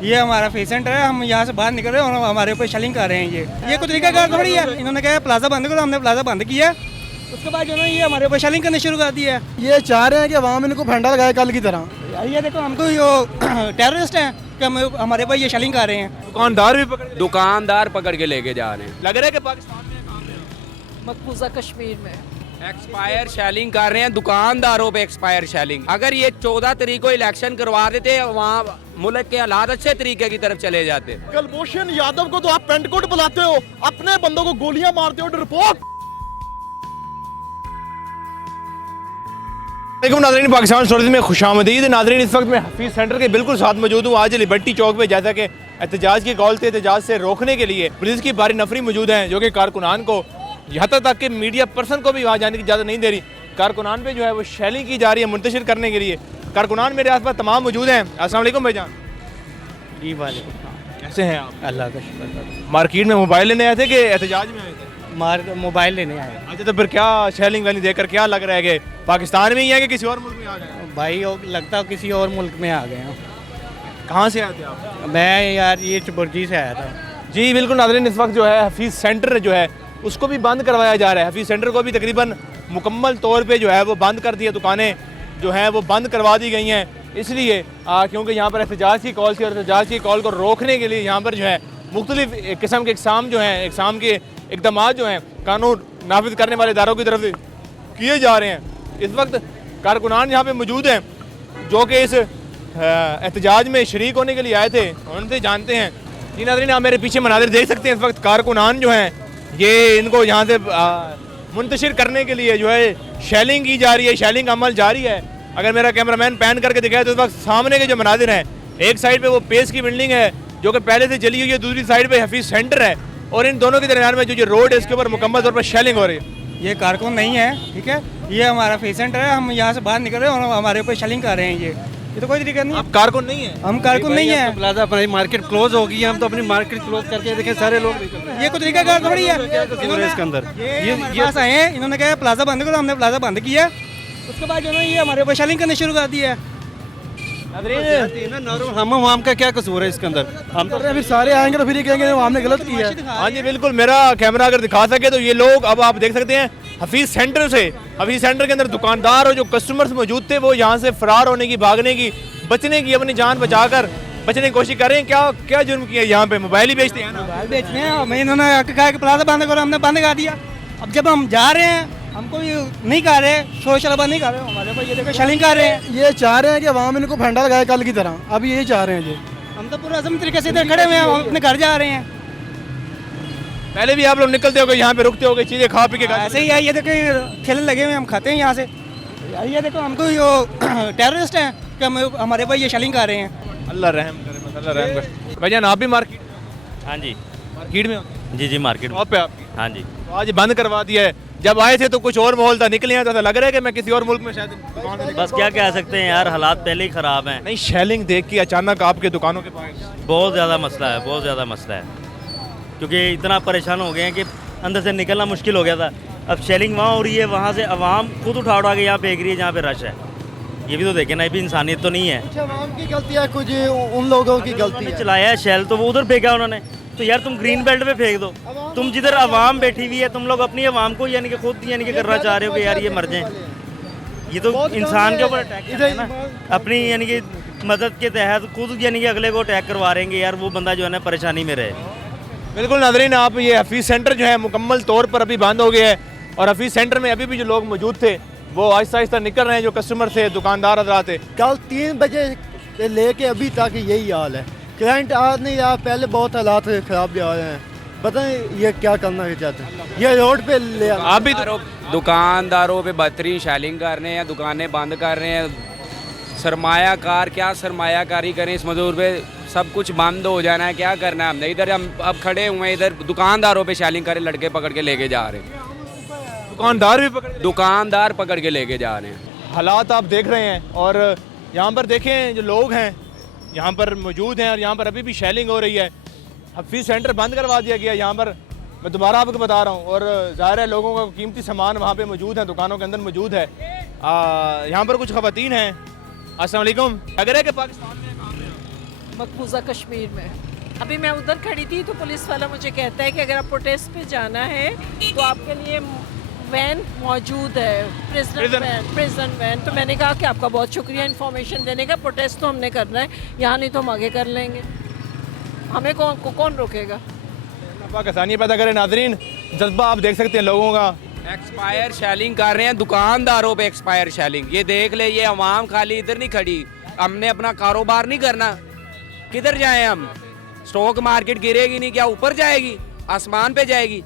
ये हमारा face centre है, हम यहाँ से बाहर निकल रहे हैं और हमारे ऊपर शेलिंग कर रहे हैं। ये कोई तरीकाकार थोड़ी है। इन्होंने कहा प्लाजा बंद करो, हमने प्लाजा बंद किया, उसके बाद जो है ये हमारे ऊपर शेलिंग करनी शुरू कर दी है। ये चाह रहे हैं कि वहाँ में इनको फंडा लगाए कल की तरह। ये देखो हमको यो टेररिस्ट हैं कि हमारे ऊपर ये शेलिंग कर रहे हैं। दुकानदार पकड़ के लेके जा रहे हैं। लग रहा है कि पाकिस्तान में काम है। मकबूजा कश्मीर में एक्सपायर शेलिंग कर रहे हैं, दुकानदारों पे एक्सपायर शेलिंग। अगर ये 14 तारीख को इलेक्शन करवा देते, वहाँ मुल्क के हालात अच्छे तरीके की तरफ चले जाते। कुलभूषण यादव को तो आप पेंटकोट बुलाते हो, अपने बंदों को गोलियां मारते हो। रिपोर्ट नाज़रीन, पाकिस्तान स्टोरीज में खुशामदीद। नाज़रीन, इस वक्त मैं हफीज़ सेंटर के बिल्कुल साथ मौजूद हूँ। आज लिबर्टी चौक पे जैसा कि एहतजाज की कॉल थी, एहतजाज से रोकने के लिए पुलिस की भारी नफरी मौजूद है, जो कि कारकुनान को यहाँ तक कि मीडिया पर्सन को भी वहाँ जाने की इजाज़त नहीं दे रही। कारकुनान पे जो है वो शेलिंग की जा रही है मुंतशिर करने के लिए। कारकुनान मेरे आस पास तमाम मौजूद हैं। अस्सलाम वालेकुम भाईजान। जी वालेकुम, कैसे हैं आप? अल्लाह का शुक्र। मार्केट में मोबाइल लेने आए थे कि एहतजाज में आए थे? मोबाइल लेने आए अच्छा, तो फिर क्या शेलिंग वाली देखकर क्या लग रहा है कि पाकिस्तान में ही है कि किसी और मुल्क में आ गए? भाई, लगता है किसी और मुल्क में आ गए हैं। कहाँ से आए थे आप? मैं यार ये चबुर्जी से आया था। जी बिल्कुल नाज़रीन, इस वक्त जो है हफीज़ सेंटर जो है उसको भी बंद करवाया जा रहा है। हफीज़ सेंटर को भी तकरीबन मुकम्मल तौर पे जो है वो बंद कर दिया। दुकानें जो हैं वो बंद करवा दी गई हैं, इसलिए क्योंकि यहाँ पर एहतजाज की कॉल थी और एहतजाज की कॉल को रोकने के लिए यहाँ पर जो है मुख्तलिफ किस्म के इकसाम जो हैं, इकसाम के इकदाम जो हैं कानून नाफिज करने वाले इदारों की तरफ से किए जा रहे हैं। इस वक्त कारकुनान यहाँ पे मौजूद हैं जो कि इस एहतजाज में शरीक होने के लिए आए थे, उनसे जानते हैं। जी नाज़रीन, आप मेरे पीछे मनाज़िर देख सकते हैं। इस वक्त कारकुनान जो हैं ये इनको यहाँ से मुंतशिर करने के लिए जो है शेलिंग की जा रही है, शेलिंग अमल जारी है। अगर मेरा कैमरामैन पैन करके दिखाए तो इस वक्त सामने के जो मनाज़िर हैं, एक साइड पे वो पेस की बिल्डिंग है जो कि पहले से जली हुई है, दूसरी साइड पे हफीज़ सेंटर है, और इन दोनों के दरमियान में जो रोड है इसके ऊपर मुकम्मल तौर पर शेलिंग हो रही है। ये कारकुन नहीं है, ठीक है, ये हमारा फेस सेंटर है, हम यहाँ से बाहर निकल रहे हैं और हमारे ऊपर शेलिंग कर रहे हैं। ये तो कोई तरीका नहीं। आप कारकुन नहीं है? हम कारकुन नहीं है। प्लाजा अपनी मार्केट क्लोज होगी, हम तो अपनी मार्केट क्लोज करके देखें, सारे लोग ये कोई तरीकाकार थोड़ी है। इसके अंदर ये पास आए हैं, इन्होंने कहा प्लाजा बंद करो, हमने प्लाजा बंद किया, उसके बाद जो है ये हमारे ऊपर शेलिंग करनी शुरू कर दी है। हम का क्या कसूर है इसके अंदर? हम तो फिर सारे आएंगे तो फिर ये कहेंगे हमने गलत किया। हाँ जी बिल्कुल, मेरा कैमरा अगर दिखा सके तो ये लोग अब आप देख सकते हैं हफीज़ सेंटर से, हफीज़ सेंटर के अंदर दुकानदार और जो कस्टमर्स मौजूद थे वो यहाँ से फरार होने की, भागने की, बचने की, अपनी जान बचाकर बचने की कोशिश कर रहे हैं। क्या क्या जुर्म किया? यहाँ पे मोबाइल ही बेचते हैं ना? मोबाइल बेचते हैं। मैं इन्होंने कहा कि प्लाजा बंद करो, हमने बंद कर दिया। अब जब हम जा रहे हैं, हमको ये नहीं कर रहे, शोर शराबा नहीं कर रहे, हमारे ऊपर ये देखो शेलिंग कर रहे हैं। ये चाह रहे हैं कि वहाँ में इनको फंडा लगाए कल की तरह। अब ये चाह रहे हैं जी। हम तो पूरा आज़म तरीके से इधर खड़े हुए हैं, हम अपने घर जा रहे हैं। पहले भी आप लोग निकलते हो गए यहाँ पे, रुकते हो गए, चीज़ें खा पी के? ऐसे ही है, ये देखो ठेले लगे हुए हैं, हम खाते हैं यहाँ से। ये देखो हमको यो टेररिस्ट हैं कि हमारे ऊपर ये शेलिंग कर रहे हैं। अल्लाह रहम करे, अल्लाह रहम करे। भाईजान आप भी मार्केट? हाँ जी, मार्केट में? जी जी मार्केट में। शॉप पे आपकी? हाँ जी। तो आज बंद करवा दिया है। जब आए थे तो कुछ और माहौल था, निकले हैं तो ऐसा लग रहा है कि मैं किसी और मुल्क में शायद दुकान में। बस क्या कह सकते हैं यार, हालात पहले ही ख़राब हैं। नहीं, शेलिंग देख के अचानक आपके दुकानों के पास बहुत ज़्यादा मसला है, बहुत ज़्यादा मसला है, क्योंकि इतना परेशान हो गए हैं कि अंदर से निकलना मुश्किल हो गया था। अब शेलिंग वहाँ हो रही है, वहाँ से आवाम खुद उठा के यहाँ फेंक रही है जहाँ पे रश है। ये भी तो देखें ना, ये भी इंसानियत तो नहीं है। आवाम की गलती है, कुछ उन लोगों की गलती है। चलाया है शेल तो वो उधर फेंका उन्होंने, तो यार तुम ग्रीन बेल्ट पे फेंक दो। तुम जिधर आवाम बैठी हुई है, तुम लोग अपनी आवाम को यानी कि खुद यानी कि करना चाह रहे हो कि यार ये मर जाए। ये तो इंसान के ऊपर अटैक कर रहे हैं ना, अपनी यानी कि मदद के तहत खुद यानी कि अगले को अटैक करवा रहे हैं यार, वो बंदा जो है ना परेशानी में रहे। बिल्कुल नाज़रीन, आप ये हफीज़ सेंटर जो है मुकम्मल तौर पर अभी बंद हो गया है, और हफीज़ सेंटर में अभी भी जो लोग मौजूद थे वो आहिस्ता आहिस्ता निकल रहे हैं, जो कस्टमर थे, दुकानदार हज़रात थे। कल 3 बजे से लेके अभी तक यही हाल है। क्लाइंट आ नहीं रहा, पहले बहुत हालात खराब भी आ रहे हैं, पता नहीं ये क्या करना चाहते हैं। ये रोड पे ले आप भी दुकानदारों पे बदतरीन शेलिंग कर रहे हैं, दुकानें बंद कर रहे हैं। सरमायाकार क्या सरमायाकारी करें इस मजदूर पे, सब कुछ बंद हो जाना है, क्या करना है हमने। इधर हम अब खड़े हुए हैं, इधर दुकानदारों पे शेलिंग करें, लड़के पकड़ के लेके जा रहे हैं, दुकानदार पकड़ के लेके जा रहे हैं। हालात आप देख रहे हैं, और यहाँ पर देखें जो लोग हैं यहाँ पर मौजूद हैं, और यहाँ पर अभी भी शेलिंग हो रही है। हफीज़ सेंटर बंद करवा दिया गया यहाँ पर, मैं दोबारा आपको बता रहा हूँ। और ज़ाहिर है लोगों का कीमती सामान वहाँ पे मौजूद है, दुकानों के अंदर मौजूद है। यहाँ पर कुछ ख़वातीन हैं। अस्सलाम वालेकुम। अगर है कि पाकिस्तान में काम है? मकबूजा कश्मीर में। अभी मैं उधर खड़ी थी तो पुलिस वाला मुझे कहता है कि अगर आप प्रोटेस्ट पे जाना है तो आपके लिए वैन मौजूद है, प्रिजन वैन। तो मैंने कहा कि आपका बहुत शुक्रिया इन्फॉर्मेशन देने का, प्रोटेस्ट तो हमने करना है यहाँ, नहीं तो हम आगे कर लेंगे, हमें कौन रोकेगा। पाकिस्तानी पैदा करें। नाजरीन, जज्बा आप देख सकते हैं लोगों का। एक्सपायर शेलिंग कर रहे हैं दुकानदारों पे, एक्सपायर शेलिंग। ये देख ले, ये अवाम खाली इधर नहीं खड़ी, हमने अपना कारोबार नहीं करना, किधर जाएं हम? स्टॉक मार्केट गिरेगी नहीं क्या ऊपर जाएगी, आसमान पे जाएगी?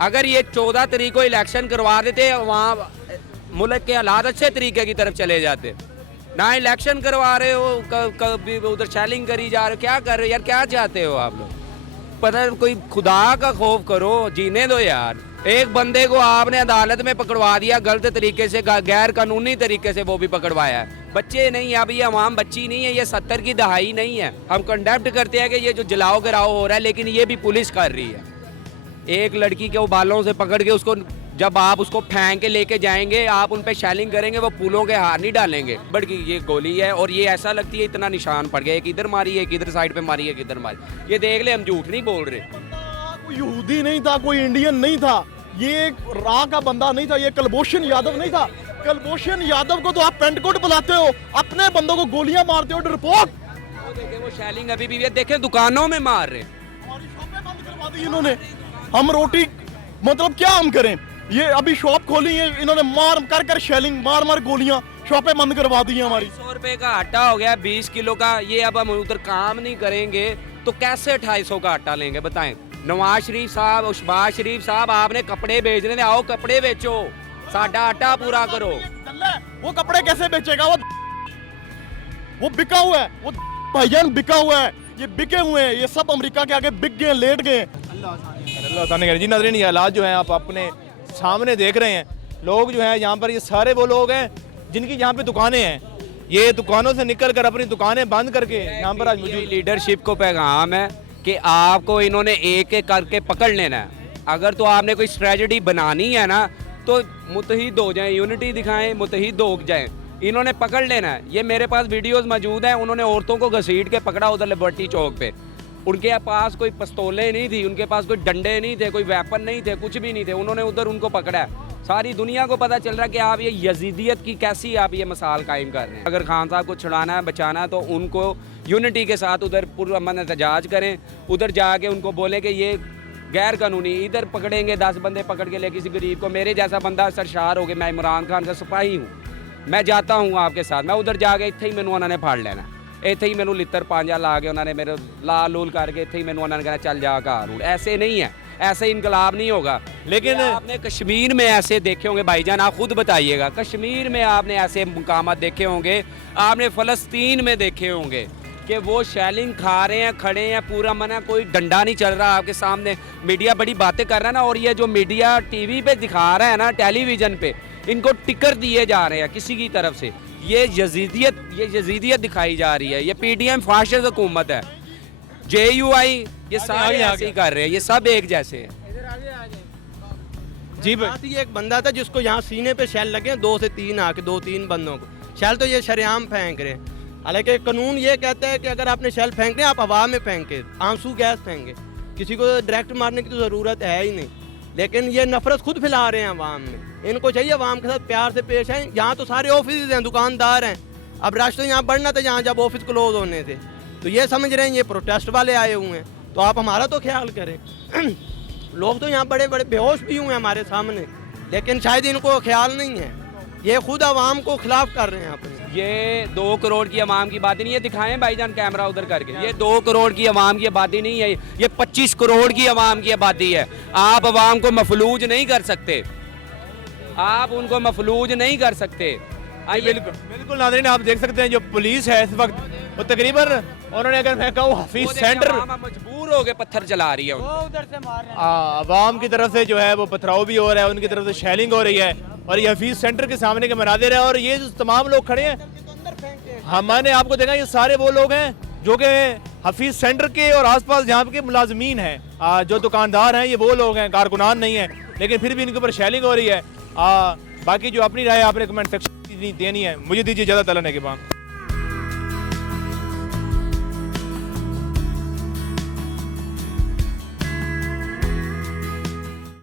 अगर ये 14 तारीख को इलेक्शन करवा देते वहाँ मुल्क के हालात अच्छे तरीके की तरफ चले जाते। ना इलेक्शन करवा रहे हो, कभी उधर शेलिंग करी जा रहे हो, क्या कर रहे हो यार? क्या चाहते हो आप लोग? पता कोई खुदा का खौफ करो, जीने दो यार। एक बंदे को आपने अदालत में पकड़वा दिया गलत तरीके से, गैर कानूनी तरीके से वो भी पकड़वाया है। बच्चे नहीं, अब ये अवाम बच्ची नहीं है, ये 70 की दहाई नहीं है। हम कंडेप्ट करते हैं कि ये जो जलाओ गिराओ हो रहा है, लेकिन ये भी पुलिस कर रही है। एक लड़की के बालों से पकड़ के उसको, जब आप उसको फेंक के लेके जाएंगे, आप उन पे शेलिंग करेंगे, वो पुलों के हार नहीं डालेंगे। बट ये गोली है और ये ऐसा लगती है इतना निशान पड़ गया, एक इधर मारी है, एक इधर साइड पे मारी है, एक इधर मारी। ये देख ले, हम झूठ नहीं बोल रहे। कोई यहूदी नहीं था, कोई इंडियन नहीं था, ये राह का बंदा नहीं था, ये कुलभूषण यादव नहीं था। कुलभूषण यादव को तो आप पेंटकोट बुलाते हो, अपने बंदों को गोलियां मारते हो। डरपोक। वो देखे, वो शेलिंग अभी भी देखे दुकानों में मार रहे। और शॉपें बंद करवा दी इन्होंने। हम रोटी, मतलब क्या हम करें? ये अभी शॉप खोली है इन्होंने, मार कर शेलिंग, मार गोलियां, शॉपें बंद करवा दी हमारी। 100 रुपए का आटा हो गया 20 किलो का। ये अब हम उधर काम नहीं करेंगे तो कैसे 250 का आटा लेंगे बताएं? नवाज शरीफ साहब, शहबाज शरीफ साहब, आपने कपड़े बेचने थे, आओ कपड़े बेचो, साडा आटा पूरा करो। वो कपड़े कैसे बेचेगा? वो बिका हुआ है, वो भाईजान बिका हुआ है, ये बिके हुए हैं, ये सब अमेरिका के आगे बिक गए, लेट गए। अल्लाह आसानी करे। जी नाज़रीन, ये हालात जो हैं आप अपने सामने देख रहे हैं। लोग जो हैं यहाँ पर, ये सारे वो लोग हैं जिनकी यहाँ पे दुकानें हैं, ये दुकानों से निकल कर अपनी दुकानें बंद करके यहाँ पर आज मौजूद। लीडरशिप को पैगाम है कि आपको इन्होंने एक एक करके पकड़ लेना है। अगर तो आपने कोई स्ट्रेटजी बनानी है ना, तो मुतहिद हो जाएं, यूनिटी दिखाएं, मुतहिद हो जाएं। इन्होंने पकड़ लेना है। ये मेरे पास वीडियोस मौजूद हैं, उन्होंने औरतों को घसीट के पकड़ा उधर लिबर्टी चौक पे। उनके पास कोई पिस्तौलें नहीं थी, उनके पास कोई डंडे नहीं थे, कोई वेपन नहीं थे, कुछ भी नहीं थे। उन्होंने उधर उनको पकड़ा है। सारी दुनिया को पता चल रहा है कि आप ये यजीदियत की कैसी आप ये मिसाल कायम कर रहे हैं। अगर खान साहब को छुड़ाना है, बचाना है, तो उनको यूनिटी के साथ उधर पुरअमन एहतजाज करें, उधर जाके उनको बोलें कि ये गैर कानूनी। इधर पकड़ेंगे 10 बंदे पकड़ के ले किसी गरीब को, मेरे जैसा बंदा सरशार हो गया, मैं इमरान खान का सिपाही हूँ, मैं जाता हूँ आपके साथ, मैं उधर जाके इत्थे ही मैनू उन्होंने फाड़ लेना, इत्थे ही मैनू लित्तर पांजा ला के उन्होंने मेरे लाल लूल करके इत्थे ही मैनू उन्होंने कहना चल जा घर। ऐसे नहीं है, ऐसे इनकलाब नहीं होगा। लेकिन आपने कश्मीर में ऐसे देखे होंगे भाईजान, आप खुद बताइएगा, कश्मीर में आपने ऐसे मुकामात देखे होंगे, आपने फ़लस्तीन में देखे होंगे कि वो शेलिंग खा रहे हैं, खड़े हैं, पूरा मना, कोई डंडा नहीं चल रहा आपके सामने। मीडिया बड़ी बातें कर रहा है ना, और ये जो मीडिया टीवी पे दिखा रहा है ना, टेलीविज़न पे, इनको टिकर दिए जा रहे हैं किसी की तरफ से। ये यजीदियत दिखाई जा रही है। ये PDM फाशिस्ट हुकूमत है, JUI, ये सारे ऐसे ही कर रहे हैं, ये सब एक जैसे हैं। जी भाई, ये एक बंदा था जिसको यहाँ सीने पे शेल लगे, 2 से 3 आके 2-3 बंदों को शेल, तो ये शरेआम फेंक रहे हैं। हालांकि कानून ये कहता है कि अगर आपने शेल फेंकने, आप हवा में फेंके, आंसू गैस फेंके, किसी को डायरेक्ट मारने की तो ज़रूरत है ही नहीं। लेकिन ये नफरत खुद फैला रहे हैं अवाम में। इनको चाहिए अवाम के साथ प्यार से पेश आए। यहाँ तो सारे ऑफिस हैं, दुकानदार हैं, अब रश तो यहाँ बढ़ना था यहाँ जब ऑफिस क्लोज होने थे, तो ये समझ रहे हैं ये प्रोटेस्ट वाले आए हुए हैं, तो आप हमारा तो ख्याल करें। लोग तो यहाँ बड़े बड़े बेहोश भी हुए हैं हमारे सामने, लेकिन शायद इनको ख्याल नहीं है, ये खुद अवाम को खिलाफ कर रहे हैं अपने। ये 2 करोड़ की आवाम की बात नहीं है, दिखाएं भाईजान कैमरा उधर करके। ये 2 करोड़ की आवाम की आबादी नहीं है, ये 25 करोड़ की आवाम की आबादी है। आप आवाम को मफलूज नहीं कर सकते, आप उनको मफलूज नहीं कर सकते। बिल्कुल नाज़रीन, आप देख सकते हैं जो पुलिस है इस वक्त, वो तकरीबन उन्होंने, अगर मैं कहूँ, हफीज सेंटर मजबूर हो गए, पत्थर चला रही है उधर से मार रहे हैं। आवाम की तरफ से जो है वो पथराव भी हो रहा है, उनकी तरफ से शेलिंग हो रही है, और ये हफीज सेंटर के सामने के मनाजिर है। और ये जो तमाम लोग खड़े हैं, हमने आपको देखा, ये सारे वो लोग हैं जो कि हफीज सेंटर के और आसपास जहाँ के मुलाजमीन हैं, जो दुकानदार हैं, ये वो लोग हैं, कारकुनान नहीं है, लेकिन फिर भी इनके ऊपर शेलिंग हो रही है। बाकी जो अपनी राय आपने कमेंट सेक्शन देनी है। मुझे दीजिए इजाज़त, अल्लाह ने के बाद।